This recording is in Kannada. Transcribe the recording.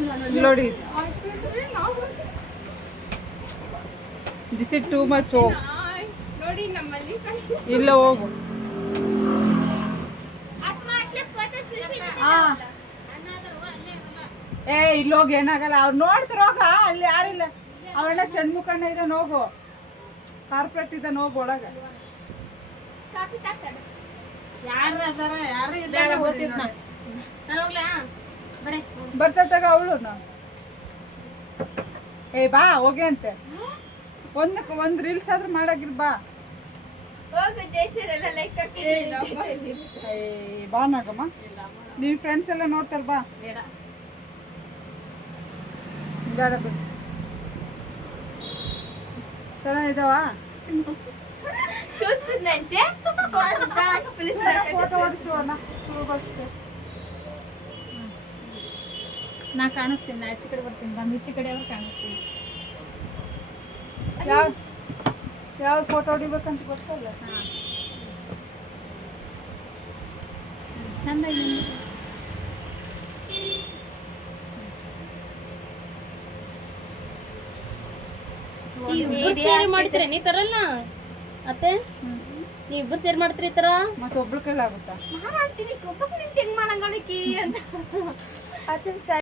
ಇಲ್ಲಿ ನೋಡಿ, ದಿಸ್ ಇಸ್ ಟೂ ಮಚ್. ಹೋಗು, ನೋಡಿ ನಮ್ಮಲ್ಲಿ ಇಲ್ಲ ಹೋಗು. ಏ ಇಲ್ಲಿ ಹೋಗಿ, ಏನಾಗಲ್ಲ. ಅವ್ರು ನೋಡ್ತಾರ ಹೋಗ, ಅಲ್ಲಿ ಯಾರಿಲ್ಲ. ಅವೆಲ್ಲ ಷಣ್ಮುಖಣ್ಣ ಇದ್ದಾನೆ, ಹೋಗು. ಕಾರ್ಪೊರೇಟ್ ಇದ್ದಾನೆ, ಹೋಗು ಒಳಗೆ. ಬರ್ತಾಗ ಅವಳು. ಏ ಬಾ ಹೋಗಿ ಅಂತೆ. ಒಂದ್ ರೀಲ್ಸ್ ಆದ್ರೂ ಮಾಡಾಗಿರ್ ಬಾ. ಬಾ ನಾಗಮ್ಮ, ನಿನ್ ಫ್ರೆಂಡ್ಸ್ ಎಲ್ಲ ನೋಡ್ತಾರ. ಬಾ ಬೇಡ ಬಿಡು. ಚೆನ್ನಾಗಿದಾವ. ನಾ ಕಾಣಿಸ್ತೀನಿ, ನಾ ಆಚೆ ಕಡೆ ಬರ್ತೀನಿ, ಬಂದು ಈಚೆ ಕಡೆ ಅವ್ರು ಕಾಣಿಸ್ತೀನಿ. ಯಾವ ಫೋಟೋ ಹೊಡಿಬೇಕಂತ ಗೊತ್ತಲ್ಲ. ಚಂದಾಗಿ ಸೇರಿ ಮಾಡ್ತೀರ ನೀ ತರಲ್ಲ ಅತ್ತೆ? ನೀವಿಬ್ರು ಸೇರಿ ಮಾಡ್ತೀರಿ ಈ ತರ? ಮತ್ತೆ ಒಬ್ಳು ಕೈಲಾಗುತ್ತಾ? ನಾನು ಅಂತೀನಿ ಒಬ್ಬಕ್ಕೆ ನಿಂಗೆ ಹೆಂಗ್ ಮಾಡಂಗಣಿಕಿ ಅಂತ.